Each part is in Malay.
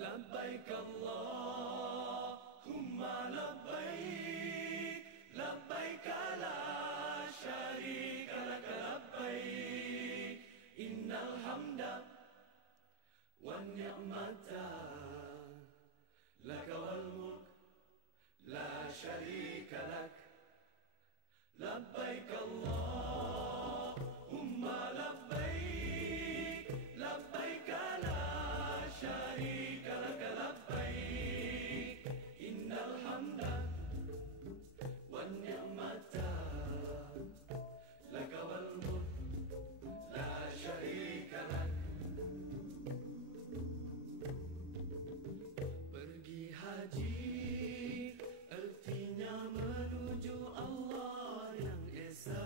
لبيك اللهم لبيك لبيك لا شريك لك لبيك إن الحمد والنعمة لك والملك لا شريك لك لبيك اللهم لبيك لبيك لا شريك لك لبيك إن الحمد والنعمة لك والملك لا شريك لك. Pergi haji artinya menuju Allah yang esa,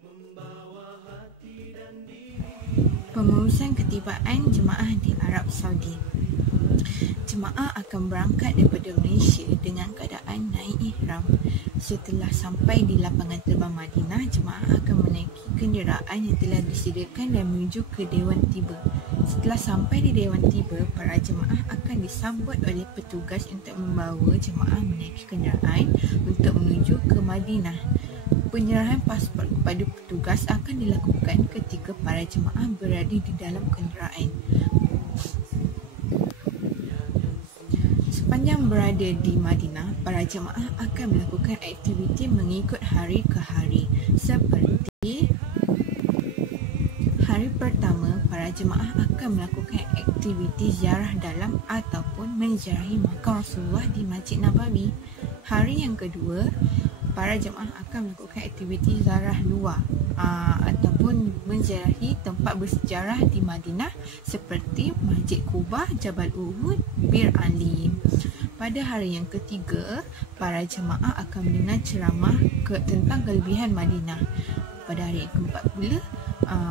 membawa hati dan diri. Pengurusan ketibaan jemaah di Arab Saudi. Jemaah akan berangkat daripada Malaysia dengan keadaan naik ihram. Setelah sampai di lapangan terbang Madinah, jemaah akan menaiki kenderaan yang telah disediakan dan menuju ke Dewan Tiba. Setelah sampai di Dewan Tiba, para jemaah akan disambut oleh petugas untuk membawa jemaah menaiki kenderaan untuk menuju ke Madinah. Penyerahan pasport kepada petugas akan dilakukan ketika para jemaah berada di dalam kenderaan. Sepanjang berada di Madinah, para jemaah akan melakukan aktiviti mengikut hari ke hari. Seperti hari pertama, para jemaah akan melakukan aktiviti ziarah dalam ataupun menziarahi makam Rasulullah di Masjid Nabawi. Hari yang kedua, para jemaah akan melakukan aktiviti ziarah luar ataupun menziarahi tempat bersejarah di Madinah seperti Masjid Quba, Jabal Uhud, Bir Ali. Pada hari yang ketiga, para jemaah akan mendengar ceramah tentang kelebihan Madinah. Pada hari yang keempat pula,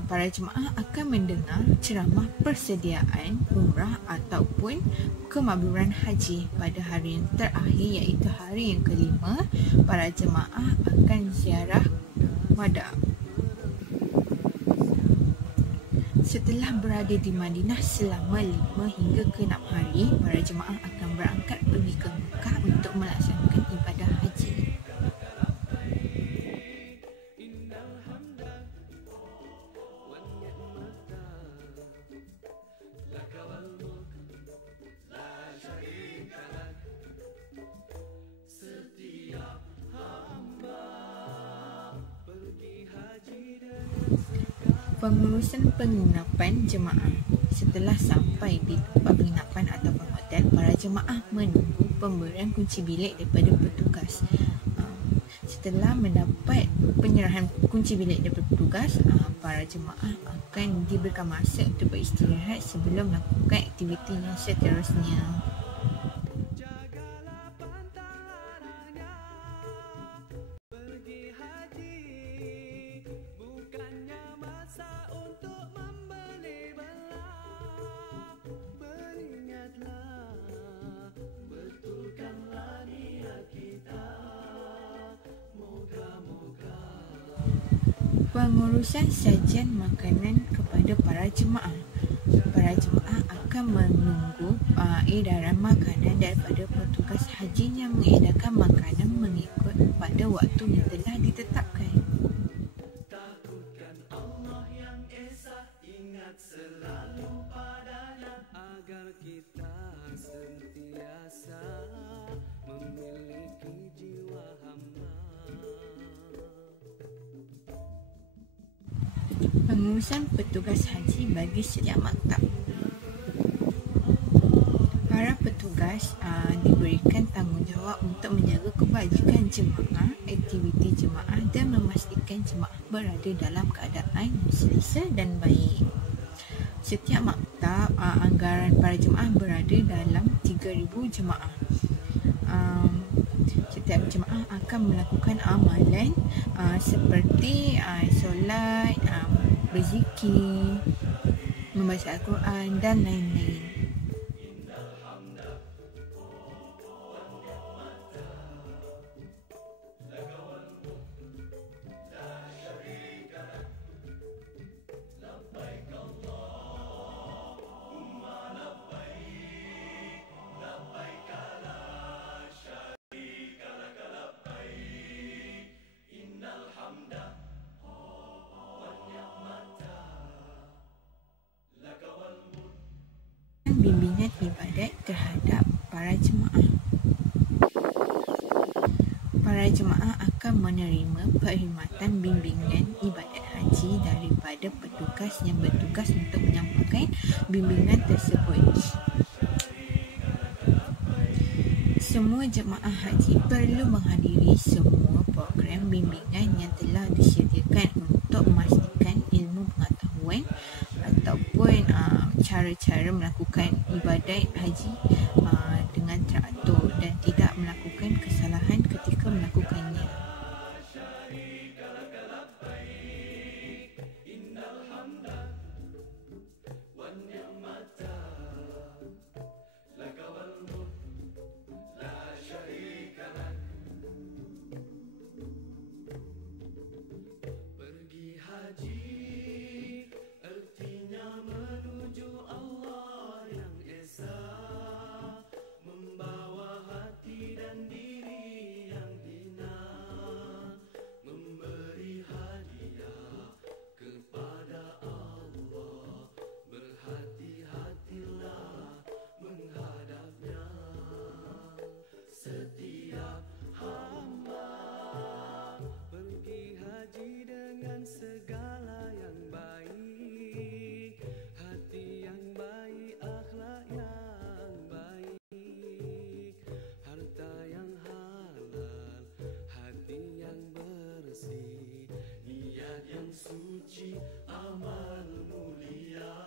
para jemaah akan mendengar ceramah persediaan umrah ataupun kemakburan haji. Pada hari yang terakhir iaitu hari yang kelima, para jemaah akan ziarah wada. Setelah berada di Madinah selama 5 hingga ke 6 hari, para jemaah akan berangkat pergi ke Mekah untuk melaksanakan ibadah haji. Pengurusan penginapan jemaah. Setelah sampai di tempat penginapan ataupun hotel, para jemaah menunggu pemberian kunci bilik daripada petugas. Setelah mendapat penyerahan kunci bilik daripada petugas, para jemaah akan diberikan masa untuk beristirahat sebelum melakukan aktiviti yang seterusnya. Pengurusan sajian makanan kepada para jemaah. Para jemaah akan menunggu edaran makanan daripada petugas haji yang mengedarkan makanan mengikut pada waktu yang telah ditetapkan. Takutkan Allah yang esa, ingat selalu padanya agar kita sentiasa memiliki jiwa hamba. Pengurusan petugas haji bagi setiap maktab. Para petugas diberikan tanggungjawab untuk menjaga kebajikan jemaah, aktiviti jemaah dan memastikan jemaah berada dalam keadaan selesa dan baik. Setiap maktab, anggaran para jemaah berada dalam 3,000 jemaah. Setiap jemaah akan melakukan amalan seperti solat, berzikir, membaca Al-Quran dan lain-lain. لبيك اللهم لبيك bimbingan ibadat terhadap para jemaah. Para jemaah akan menerima perkhidmatan bimbingan ibadat haji daripada petugas yang bertugas untuk menyampaikan bimbingan tersebut. Semua jemaah haji perlu menghadiri semua program bimbingan yang telah disediakan untuk memastikan ilmu pengetahuan ataupun cara-cara melakukan ibadat haji dengan teratur dan tidak melakukan kesalahan ketika melakukannya. Segala yang baik, hati yang baik, akhlak yang baik, harta yang halal, hati yang bersih, niat yang suci, amal mulia.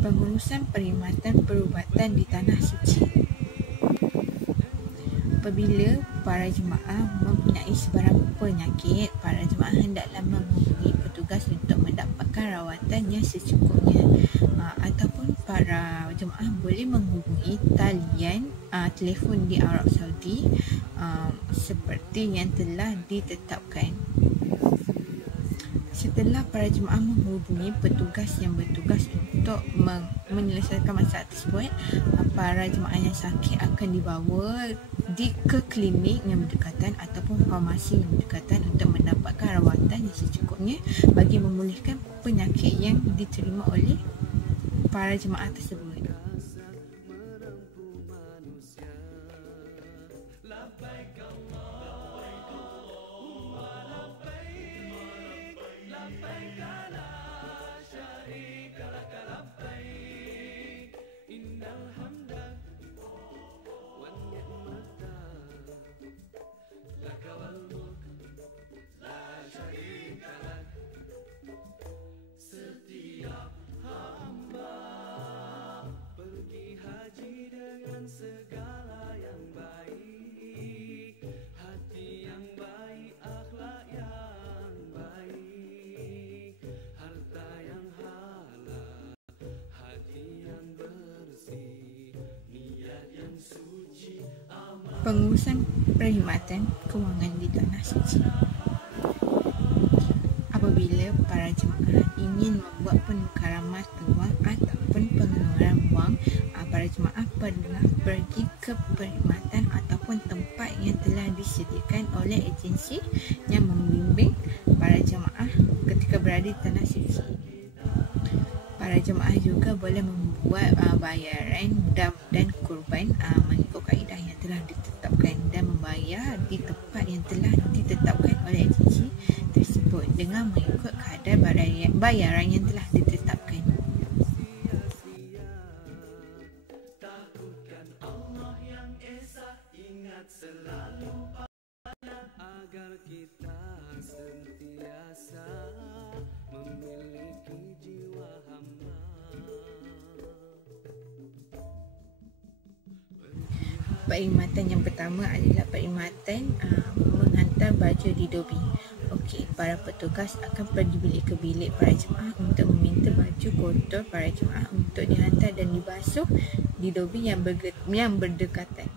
Pengurusan perkhidmatan perubatan di Tanah Suci. Apabila para jemaah mempunyai sebarang penyakit, para jemaah hendaklah menghubungi petugas untuk mendapatkan rawatan yang secukupnya. Ataupun para jemaah boleh menghubungi talian telefon di Arab Saudi seperti yang telah ditetapkan. Setelah para jemaah menghubungi petugas yang bertugas untuk menyelesaikan masalah tersebut, para jemaah yang sakit akan dibawa ke klinik yang berdekatan ataupun farmasi yang berdekatan untuk mendapatkan rawatan yang secukupnya bagi memulihkan penyakit yang diterima oleh para jemaah tersebut. Segala yang baik, hati yang baik, akhlak yang baik, harta yang halal, hati yang bersih, niat yang suci, amal. Pengurusan perkhidmatan kewangan di Tanah Suci. Apabila para jemaah ingin membuat penukaran mata wang ataupun pengeluaran wang, para jemaah perlulah pergi ke perkhidmatan ataupun tempat yang telah disediakan oleh agensi yang membimbing para jemaah ketika berada di Tanah Suci. Para jemaah juga boleh membuat bayaran dan kurban mengikut kaedah yang telah ditetapkan dan membayar di tempat yang telah ditetapkan oleh agensi tersebut dengan mengikut kadar bayaran yang telah ditetapkan. Selalu pada agar kita sentiasa memiliki jiwa hamba. Perkhidmatan yang pertama adalah perkhidmatan menghantar baju di dobi. Okey, para petugas akan pergi bilik ke bilik para jemaah untuk meminta baju kotor para jemaah untuk dihantar dan dibasuh di dobi yang berdekatan.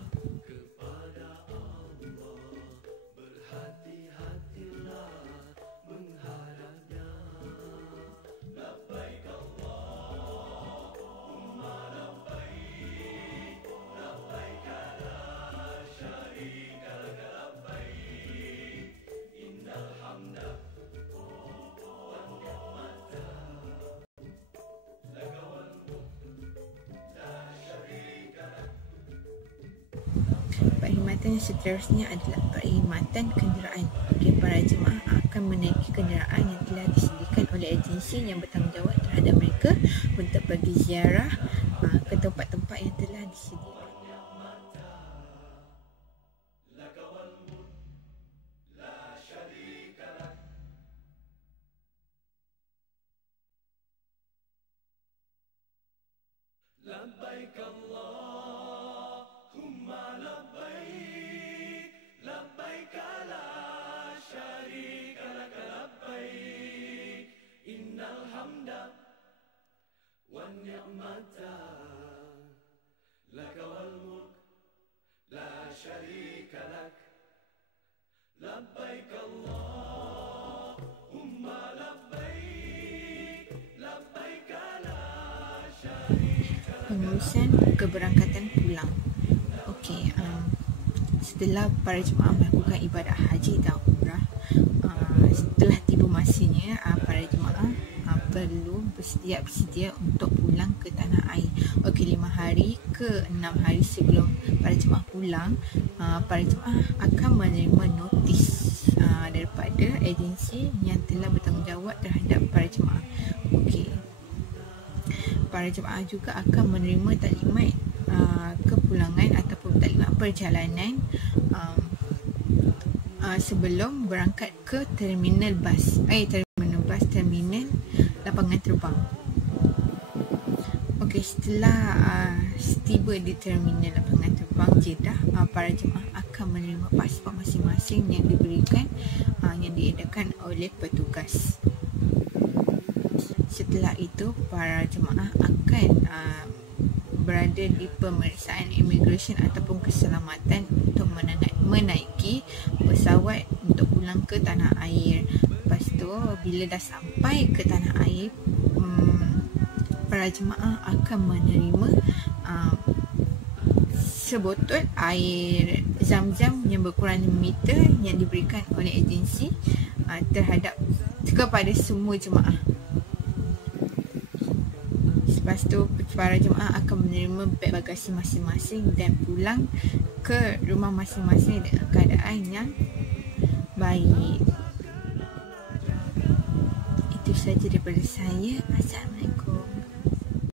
perkhidmatan yang seterusnya adalah perkhidmatan kenderaan. Okey, para jemaah akan menaiki kenderaan yang telah disediakan oleh agensi yang bertanggungjawab terhadap mereka untuk pergi ziarah ke tempat-tempat yang telah disediakan. لبيك اللهم لبيك لبيك لا شريك لك لبيك إن الحمد والنعمة لك والملك لا شريك لك لبيك اللهم لبيك لبيك لا شريك Pengurusan keberangkatan pulang. Okey, setelah para jemaah melakukan ibadat haji dan umrah, setelah tiba masanya, para jemaah perlu bersedia untuk pulang ke tanah air. Okey, 5 hari ke 6 hari sebelum para jemaah pulang, para jemaah akan menerima notis daripada agensi yang telah bertanggungjawab terhadap para jemaah. Okey, para jemaah juga akan menerima taklimat kepulangan ataupun taklimat perjalanan sebelum berangkat ke terminal bas, terminal lapangan terbang. Okey, setelah tiba di terminal lapangan terbang Jeddah, para jemaah akan menerima pasport masing-masing yang diberikan, yang diedarkan oleh petugas. Setelah itu, para jemaah akan berada di pemeriksaan immigration ataupun keselamatan untuk menaiki pesawat untuk pulang ke tanah air. Lepas tu, bila dah sampai ke tanah air, para jemaah akan menerima sebotol air zam-zam yang berukuran 5 meter yang diberikan oleh agensi kepada semua jemaah. Lepas tu, para jemaah akan menerima beg bagasi masing-masing dan pulang ke rumah masing-masing dengan keadaan yang baik. Itu sahaja daripada saya. Assalamualaikum.